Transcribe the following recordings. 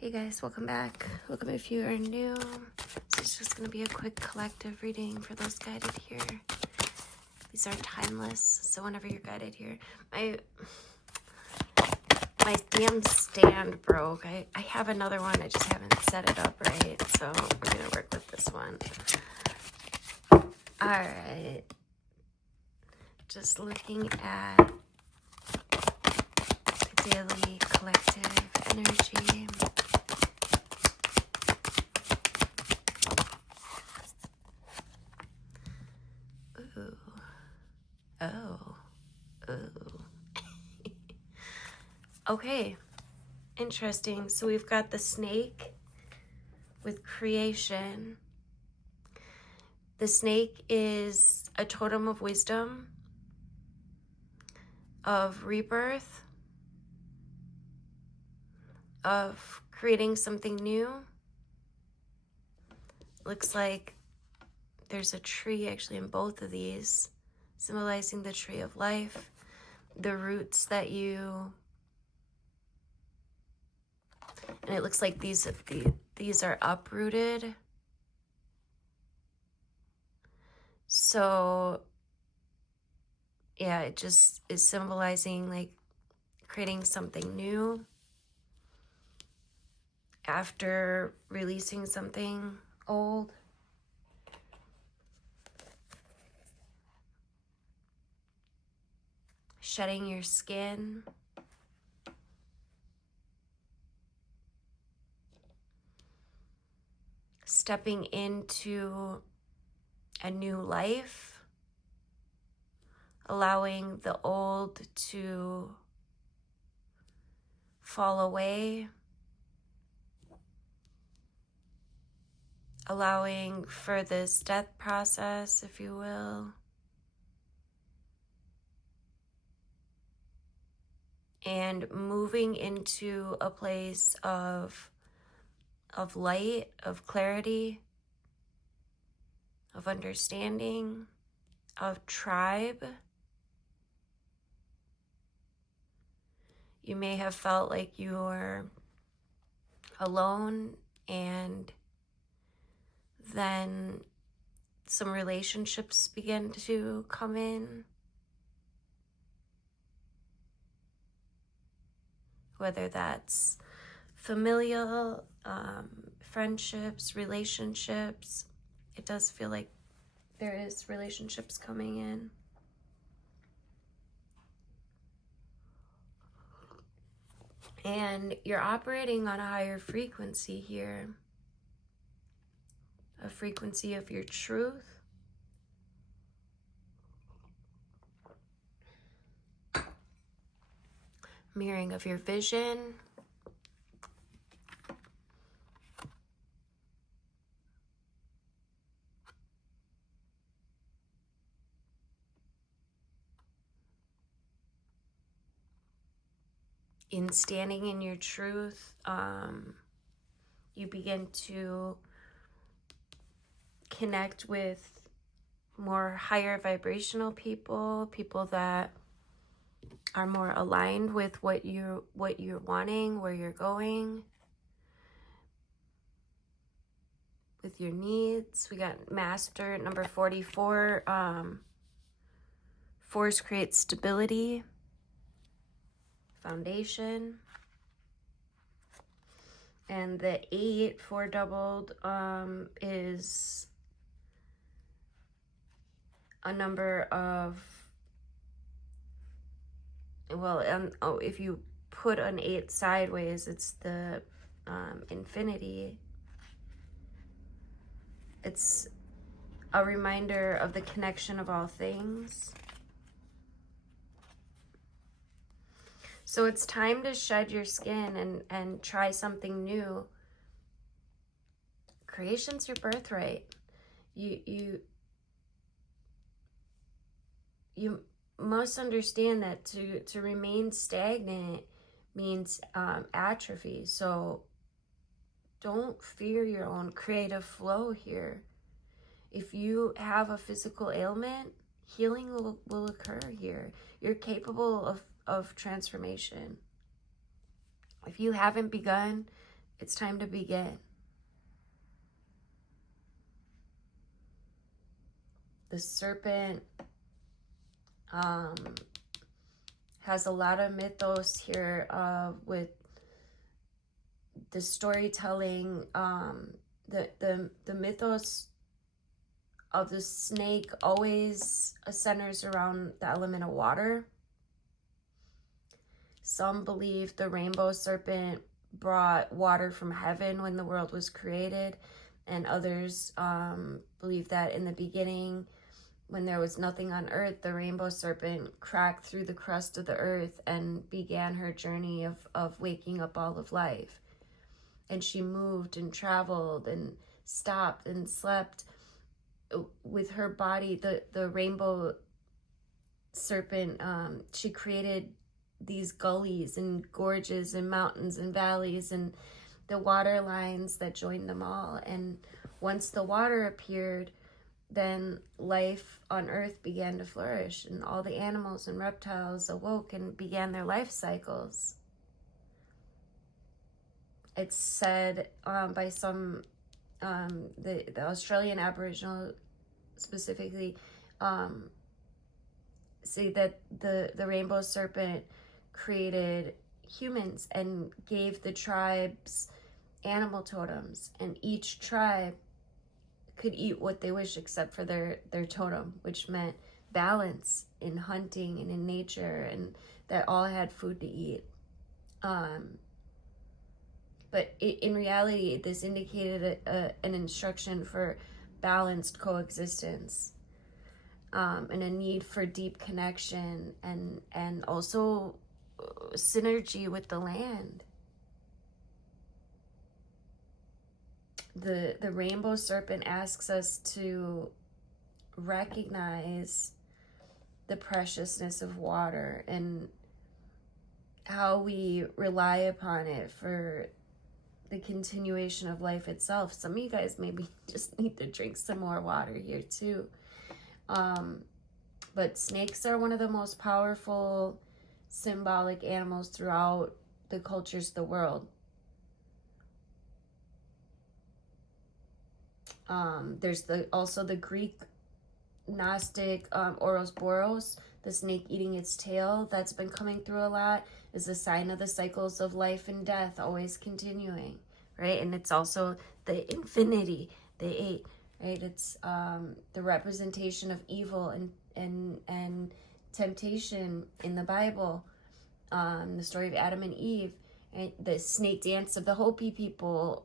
Hey guys, welcome back. Welcome if you are new. This is just going to be a quick collective reading for those guided here. These are timeless, so whenever you're guided here. My damn stand broke. I have another one, I just haven't set it up right, so we're going to work with this one. Alright. Just looking at the daily collective energy. Okay, interesting. So we've got the snake with creation. The snake is a totem of wisdom, of rebirth, of creating something new. Looks like there's a tree actually in both of these, symbolizing the tree of life, the roots that you... And it looks like these are uprooted. So, yeah, it just is symbolizing like creating something new after releasing something old. Shedding your skin. Stepping into a new life, allowing the old to fall away, allowing for this death process, if you will, and moving into a place of light, of clarity, of understanding, of tribe. You may have felt like you were alone, and then some relationships begin to come in. Whether that's familial, friendships, relationships. It does feel like there is relationships coming in. And you're operating on a higher frequency here. A frequency of your truth. Mirroring of your vision. In standing in your truth, you begin to connect with more higher vibrational people, people that are more aligned with what you're wanting, where you're going, with your needs. We got Master number 44. Force creates stability. Foundation. And the 8, 4 doubled, is a number of, well, if you put an 8 sideways, it's the infinity. It's a reminder of the connection of all things. So it's time to shed your skin and try something new. Creation's your birthright. You must understand that to remain stagnant means atrophy. So don't fear your own creative flow here. If you have a physical ailment, healing will occur here. You're capable of transformation. If you haven't begun It's time to begin. The serpent has a lot of mythos here with the storytelling. The mythos of the snake always centers around the element of water. Some believe the rainbow serpent brought water from heaven when the world was created, and others believe that in the beginning, when there was nothing on earth, the rainbow serpent cracked through the crust of the earth and began her journey of waking up all of life. And she moved and traveled and stopped and slept with her body. The rainbow serpent, she created these gullies and gorges and mountains and valleys and the water lines that joined them all. And once the water appeared, then life on earth began to flourish, and all the animals and reptiles awoke and began their life cycles. It's said by some, the Australian Aboriginal specifically, say that the rainbow serpent created humans and gave the tribes animal totems, and each tribe could eat what they wish except for their totem, which meant balance in hunting and in nature, and that all had food to eat. But in reality, this indicated an instruction for balanced coexistence, and a need for deep connection and also synergy with the land. The rainbow serpent asks us to recognize the preciousness of water and how we rely upon it for the continuation of life itself. Some of you guys maybe just need to drink some more water here too. But snakes are one of the most powerful symbolic animals throughout the cultures of the world. There's also the Greek Gnostic Ouroboros, the snake eating its tail, that's been coming through a lot, is a sign of the cycles of life and death always continuing, right? And it's also the infinity, the 8, right? It's the representation of evil and temptation in the Bible, the story of Adam and Eve. Right? The snake dance of the Hopi people,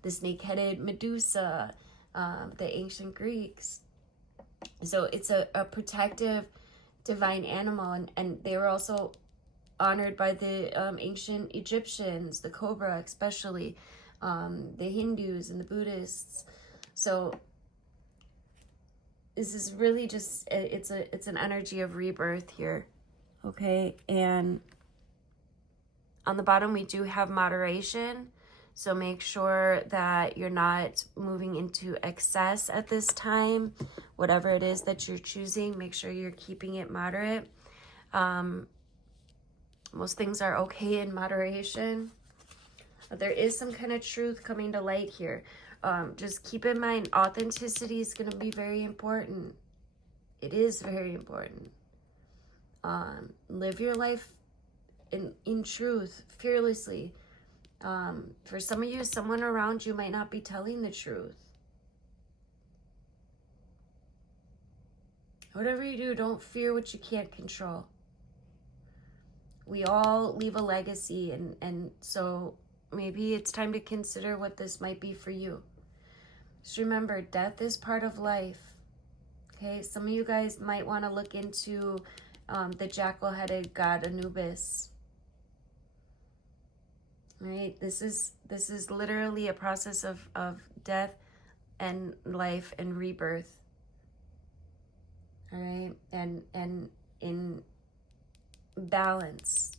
the snake-headed Medusa, the ancient Greeks. So it's a protective divine animal, and they were also honored by the ancient Egyptians, the cobra especially, the Hindus and the Buddhists. So this is really just, it's an energy of rebirth here, okay? And on the bottom, we do have moderation. So make sure that you're not moving into excess at this time. Whatever it is that you're choosing, make sure you're keeping it moderate. Most things are okay in moderation. But there is some kind of truth coming to light here. Just keep in mind, authenticity is going to be very important. It is very important. Live your life in truth, fearlessly. For some of you, someone around you might not be telling the truth. Whatever you do, don't fear what you can't control. We all leave a legacy, and so maybe it's time to consider what this might be for you. Just remember, death is part of life. Okay, some of you guys might want to look into the jackal-headed god Anubis. Right, this is literally a process of death and life and rebirth. All right, and in balance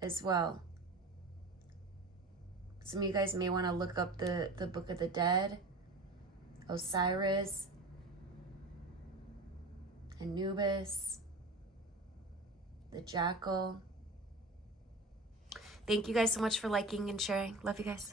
as well. Some of you guys may want to look up the Book of the Dead, Osiris, Anubis, the jackal. Thank you guys so much for liking and sharing. Love you guys.